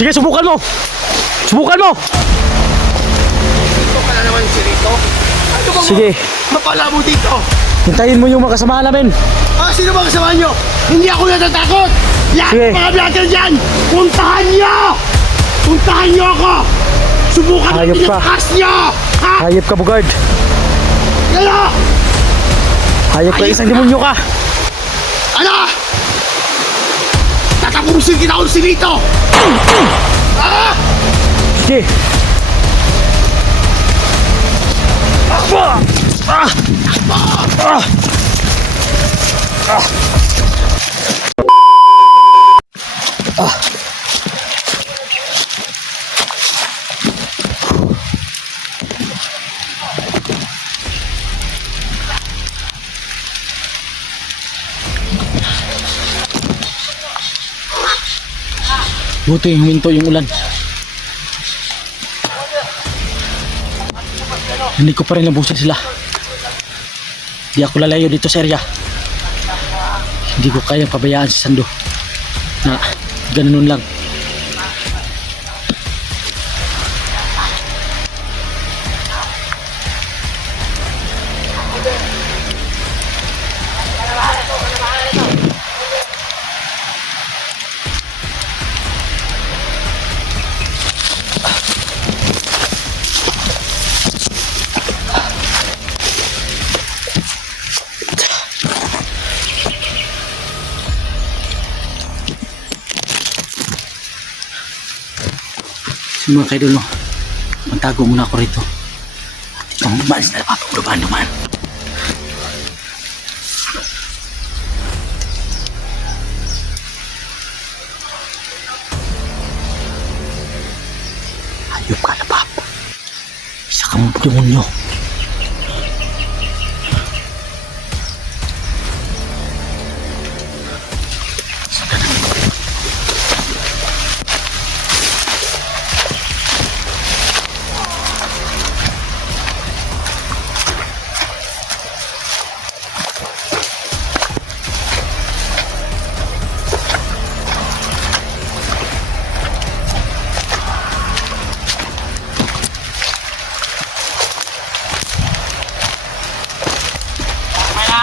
Sige, subukan mo. Subukan mo. Ito ka na naman si Rito. Ano bang Sige. mapala mo dito? Hintayin mo yung mga kasama namin. Ah, sino ba kasama nyo? Hindi ako natatakot! Lahat Sige. ng mga vlogger dyan! Puntahan nyo! Puntahan nyo ako! Subukan Hayop natin ka. ang takas nyo! Ha? Hayop ka, Bugard. Ano? Hayop ka, Hayop isang ka. demonyo ka. Ano? Tatapusin kita ulit si Rito! Ah! Sige. Buti huminto yung ulan. Hindi ko pa rin nabusin sila. Di ako lalayo dito sa area. Hindi ko kayang pabayaan si Sando na ganun lang. Mga kaidol, no, magtago muna ako rito. Itong umalis na napapagulubaan naman. Hayop ka na, Pap. Isa kang demonyo.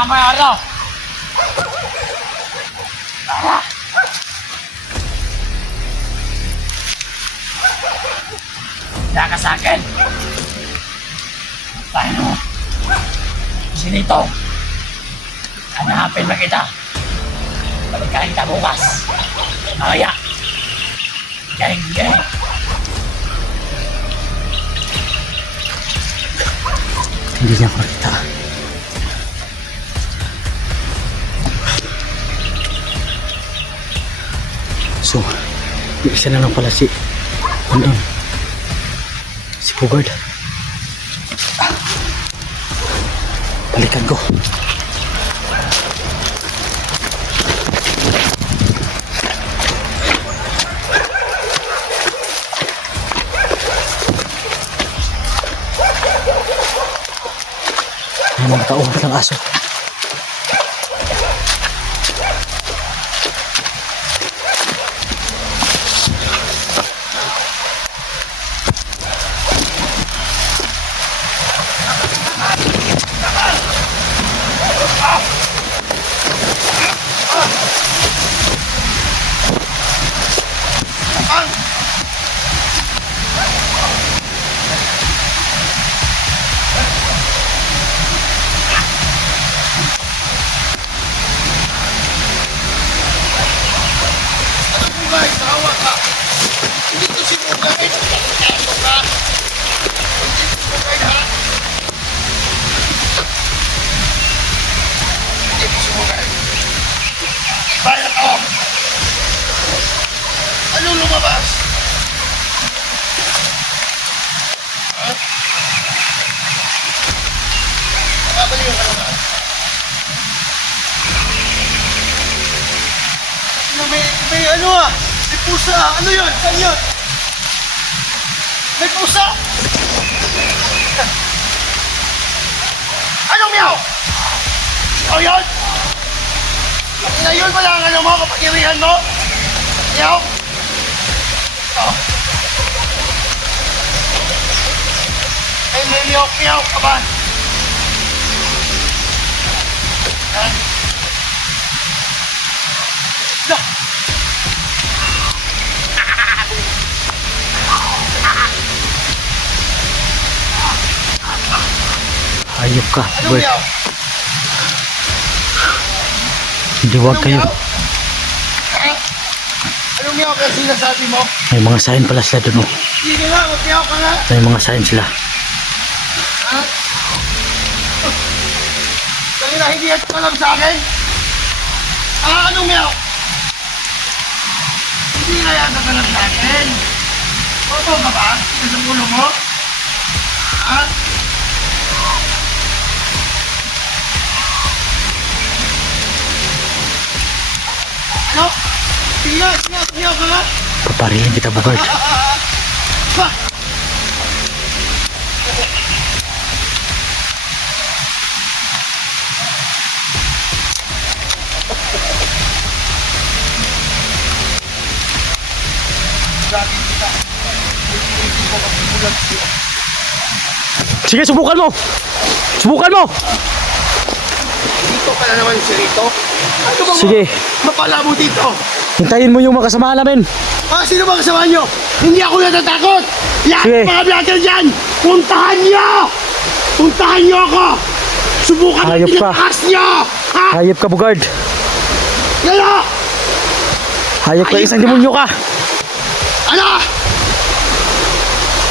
May araw! Wala ka sa akin! Paano? Sinito! Hanapin ba kita? Balik ka kita bukas! Mamaya! Galing! Hindi niya ako nakita. So, yung isa na lang pala si Andon. Si Bugard. Balikan ko. May mga tao ng aso. Bugay, tawa ka! Hindi to si Bugay! Ito ka! Hindi si Bugay, ha? Hindi to si Bugay! Iba na to! Ano lumabas? Ha? Nakabaliw ka naman. May ano ah! May pusa! Ano yun? Saan yun? May pusa! Anong meow? Ikaw yun? Ngayon mo lang ano mo, kapagyarihan mo? Meow? Oh. Ay, niliyaw-kiyaw ka ba? Ha? Lah! Hayop ka, Anong Bert. yaw? Hindi, huwag kayo. Anong yaw kasi sinasabi mo? May mga sign pala sila doon. Oh. Sige nga, magyaw ka nga. May mga sign sila. Ha? Dali na, hindi ito alam sa akin. Anong yaw? Hindi na yata ka lang sa akin. Opo ka ba? Sa ulo mo? Ha? Ano? Sige nga, sige ka nga. Paparihin kita, Bugard. Ha? Sige, subukan mo! Subukan mo! Dito ka na naman si Rito. Ano bang Sige. mapala mo dito? Hintayin mo yung mga kasama namin. Sino ba kasama nyo? Hindi ako natatakot! Lahat Sige. ng mga vlogger dyan! Puntahan nyo! Puntahan nyo ako! Subukan Hayop natin ka. ang lakas nyo! Ha? Hayop ka, Bugard. Ano? Hayop ka, isang demonyo ka. Ano?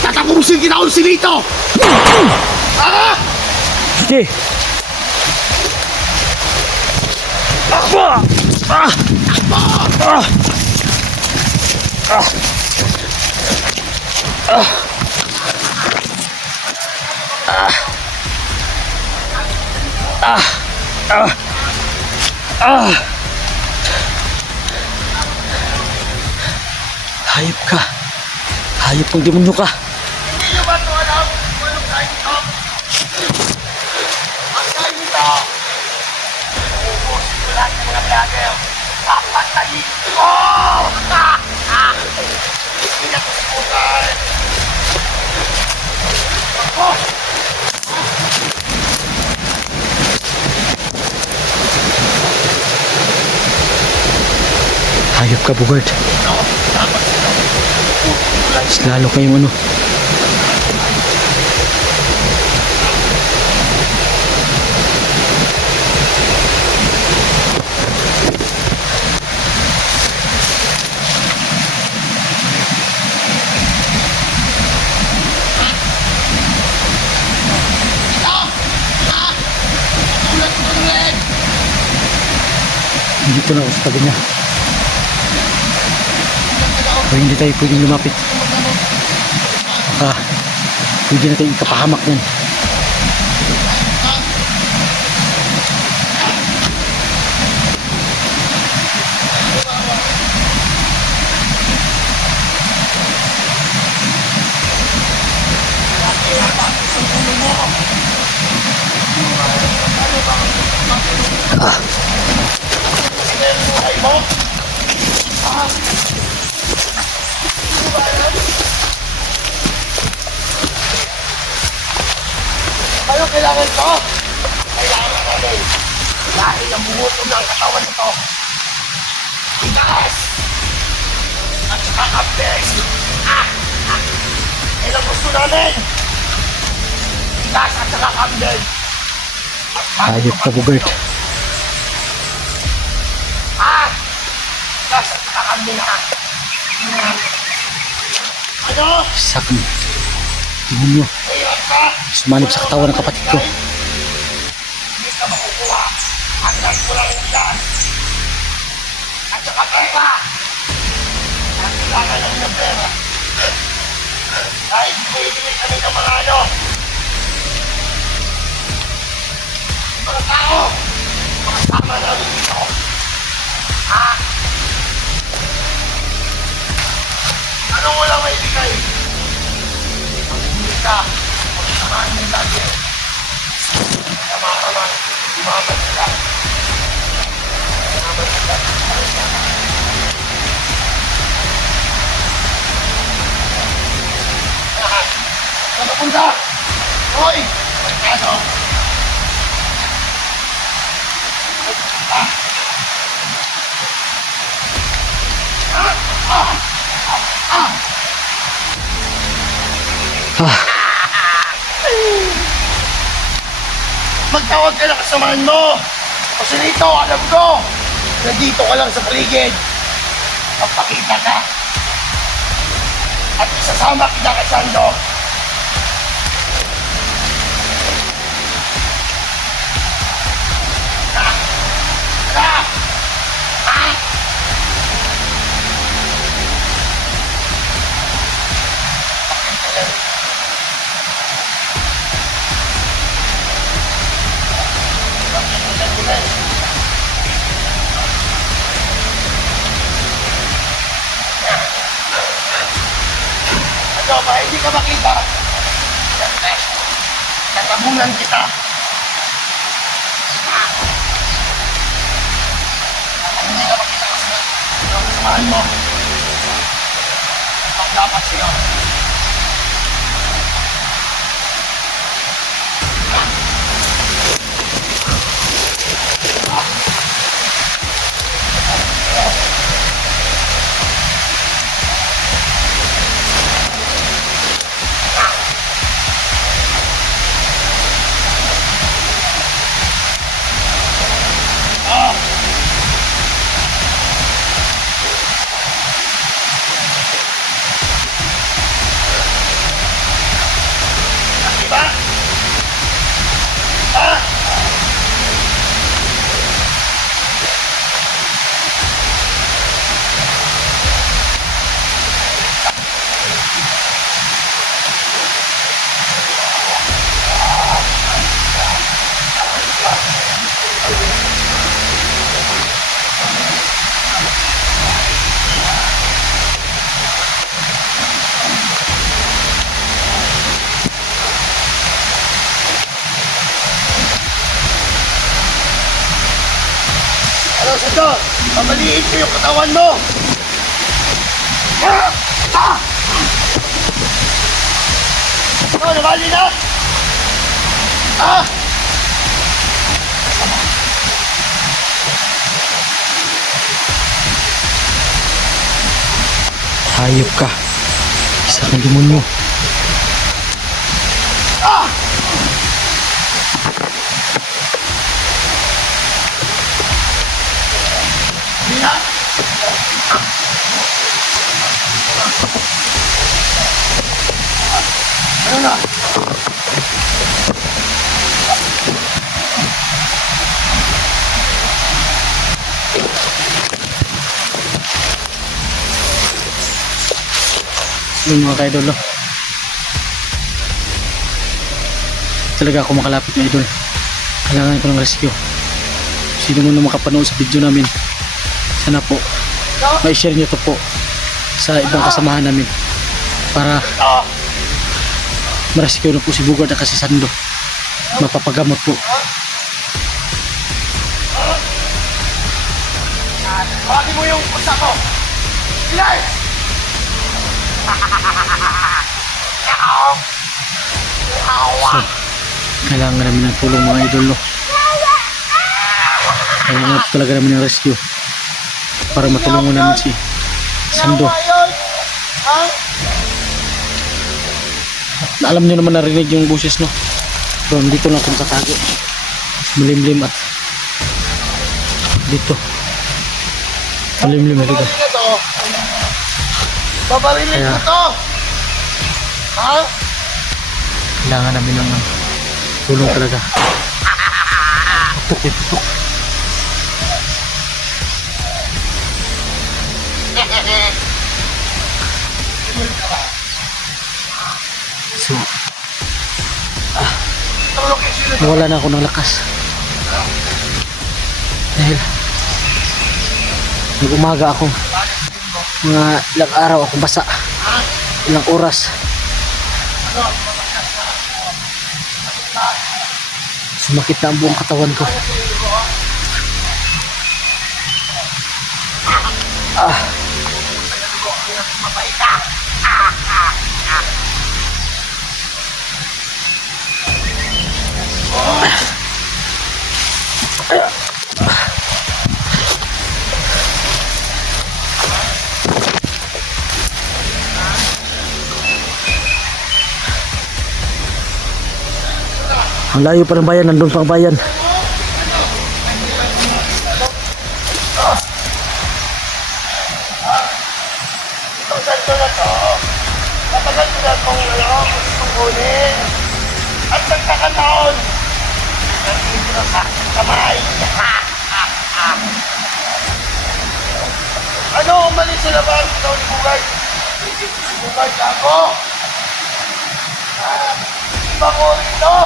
Tatapusin kita ulit si Rito! Ah! Sige. Ah! Ah! Ah! Ah! Ah! Ah! Ah! Ah! Hayop ka. Hayop ng demonyo ka. Hindi nyo ba ito alam kung anong kain ito? Ang kain ito! Uubusin ko lahat ng mga vlogger! Papatayin ko! Hindi na ko subukan! Ako! Hayop ka, Bugard. Mas lalo kayong ano. Hindi ko na ako sa tabi niya. Pero hindi tayo pwedeng lumapit. Baka pwede na tayo ikapahamak yan. Ano kailangan ko? Kailangan namin dahil ang bumutom ng katawan nito. Tigas! At saka kapes! Ilang gusto namin! Tigas at saka kapes! Hayop ka, Bugard. Tigas at saka kapes ha! Ano? Sakang demonyo. Ayun ka! Sumanib sa katawan ng kapatid ko. Hindi ka makukuha. Hanggang ko lang yung tigas. At saka pera! At kailangan namin ng pera. Dahil bumibili kami ng mga ano. Mga tao. Mga tama namin dito. Anong walang may bigay? Ang hindi ka. Samahan mo lagi. Samahan. Umaman sila. Umaman sila. na! Hoy! Ano? Magtawag ka na kasamahan mo! Kasi dito, alam ko! Nandito ka lang sa paligid. Magpakita ka. At isasama kita kay Sando. Ano ba, hindi ka makita? Tatabunan kita. Hindi ka makita kasi samahan mo. Ang dapat sa'yo. Diba? Ano sa to? Pamaliit ko yung katawan mo! Ano, nabali na? Hayop ka. Isa kang demonyo. Hindi na? Ano na? Yun mga ka-idol, no? Talaga ako makalapit na idol. Kailangan ko ng rescue. Sino mo na makapanood sa video namin, sana po ma-share nyo to po sa ibang kasamahan namin para ma-rescue na po si Bugard at si Sando. Mapapagamot po. Bagi mo yung pusa ko! Bilay! So, kailangan namin ng tulong mga idol, no? Kailangan po talaga namin ng rescue para matulungan namin si Sando. Alam niyo naman, narinig yung boses, no? So, dito lang kung tatago. Malimlim at dito. Malimlim na dito. Babarilin Kaya- ko to! Ha? Kailangan namin ng tulong talaga. Tutok, tutok. So, nawala na ako ng lakas. Dahil nag-umaga ako. Mga ilang araw ako basa. Ilang oras. Sumakit na ang buong katawan ko. Ang layo pa ng bayan, nandun pa ang bayan. Itong santo na to, matagal ko na kung gusto kong kunin. At nagkakataon, nandito na sa aking kamay. Ano, umalis sila ba? Ikaw ni Bugay. Si Bugay ako. Ibang uri ito.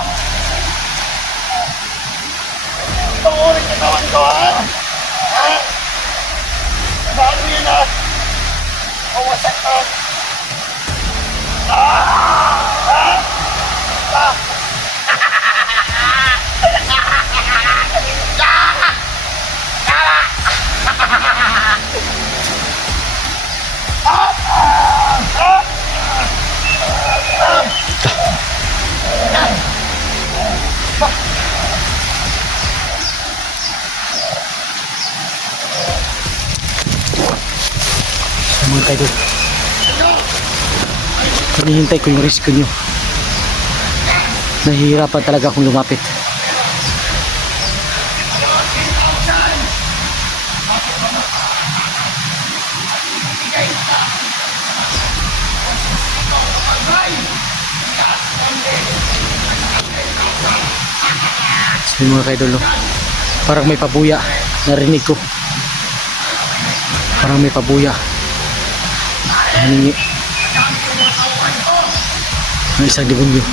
Ibang uri katawan ko, ha? Ha? Bago yun, ha? Mawasak ka. Mga kaidol, hinihintay ko yung rescue nyo. Nahihirapan talaga akong lumapit. So mga kaidol, no? Parang may pabuya, narinig ko. Parang may pabuya. Hiningi ng isang demonyo.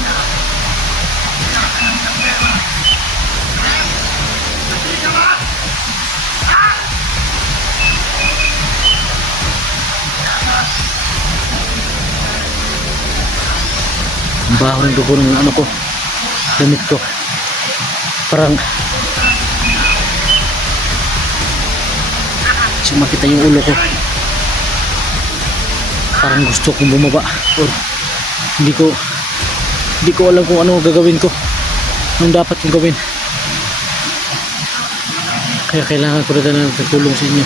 Ang baho ng dugo ng ano ko, damit ko. Parang sumakit yung ulo ko. Parang gusto kong bumaba or hindi ko alam kung ano gagawin ko, anong dapat kong gawin, kaya kailangan ko na ng tulong sa inyo.